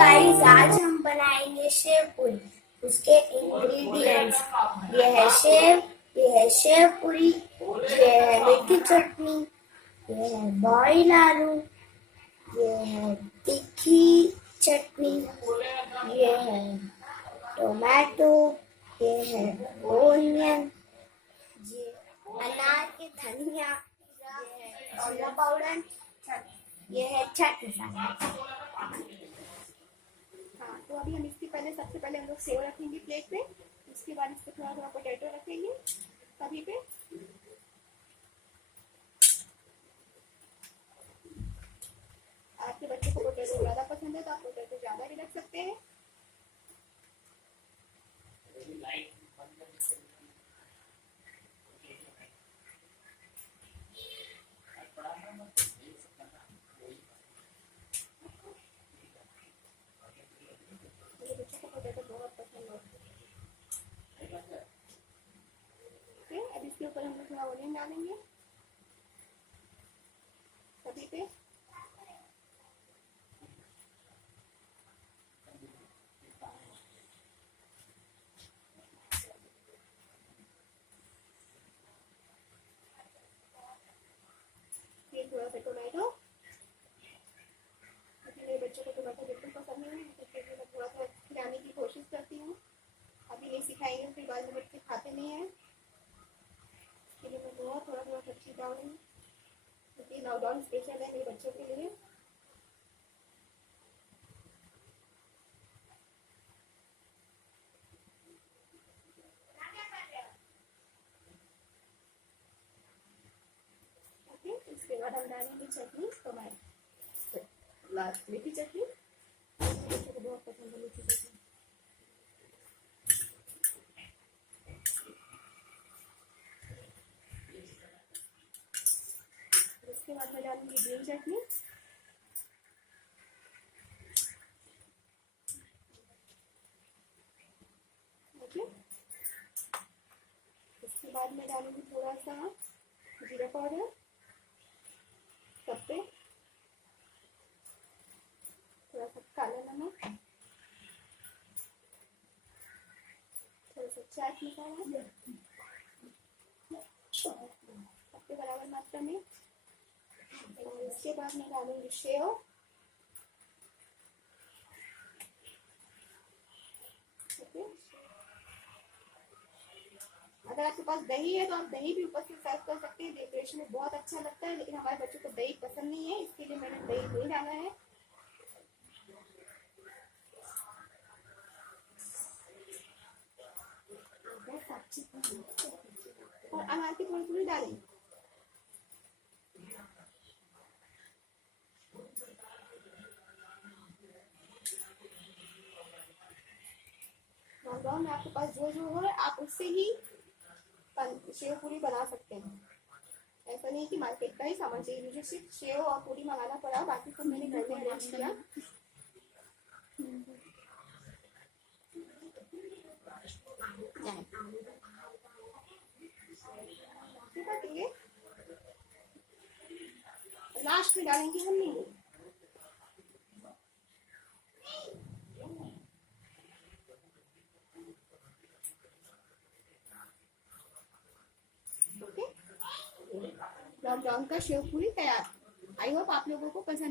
Guys, आज हम बनाएंगे शेव पूरी। उसके इंग्रेडिएंट्स ये है शेव पूरी, ये है मीठी चटनी, ये है बॉइल आलू, ये है तीखी चटनी, ये है टोमेटो, ये है ओनियन, ये अनार के धनिया, ये है जीरा पाउडर, ये है चाट मसाला। हाँ, तो अभी हम इसके पहले सबसे पहले हम लोग सेव रखेंगे प्लेट पे। उसके बाद इस पर थोड़ा थोड़ा पोटैटो रखेंगे सभी पे। आपके बच्चे को पोटैटो ज़्यादा पसंद है तो आप पोटैटो ज़्यादा भी रख सकते हैं। मेरे बच्चे को पोटैटो बहुत पसंद है। अब इसके ऊपर हम लोग थोड़ा ऑनियन डालेंगे सभी पे। थोड़ा सा टोमेटो, मेरे बच्चों को टोमेटो बिल्कुल पसंद नहीं है, तो मैं थोड़ा सा खिलाने की कोशिश करती हूँ। अभी नहीं सिखाएंगे फिर बाद में बच्चे खाते नहीं हैं, इसके लिए मैं बहुत थोड़ा थोड़ा सब्जी डालूँगी, क्योंकि लॉकडाउन स्पेशल है मेरे बच्चों के लिए। इसके बाद हम डालेंगे चटनी, टोमेटो लास्ट मीठी चटनी, बच्चों को बहुत पसंद है मीठी चटनी। इसके बाद मैं डालूंगी ग्रीन चटनी, ओके। इसके बाद मैं डालूंगी थोड़ा सा जीरा पाउडर सब पे, थोड़ा सा काला नमक, थोड़ा सा चाट मसाला सब पे बराबर मात्रा में। और इसके बाद मैं डालूंगी सेव, ओके। अगर आपके पास दही है तो आप दही भी ऊपर से सर्व कर सकते हैं, डेकोरेशन में बहुत अच्छा लगता है, लेकिन हमारे बच्चों को दही पसंद नहीं है, इसके लिए मैंने दही नहीं डाला है। और अनार की थोड़ी थोड़ी डालें। लॉकडाउन में आपके पास जो हो आप उससे ही शेव पूरी बना सकते हैं। ऐसा नहीं कि मार्केट का ही सामान चाहिए, मुझे सिर्फ शेव और पूरी मंगाना पड़ा, बाकी सब मैंने घर में अरेंज किया। लास्ट में डालेंगे हम नींबू। ओके, लॉकडाउन का शेव पूरी तैयार। आई होप आप लोगों को पसंद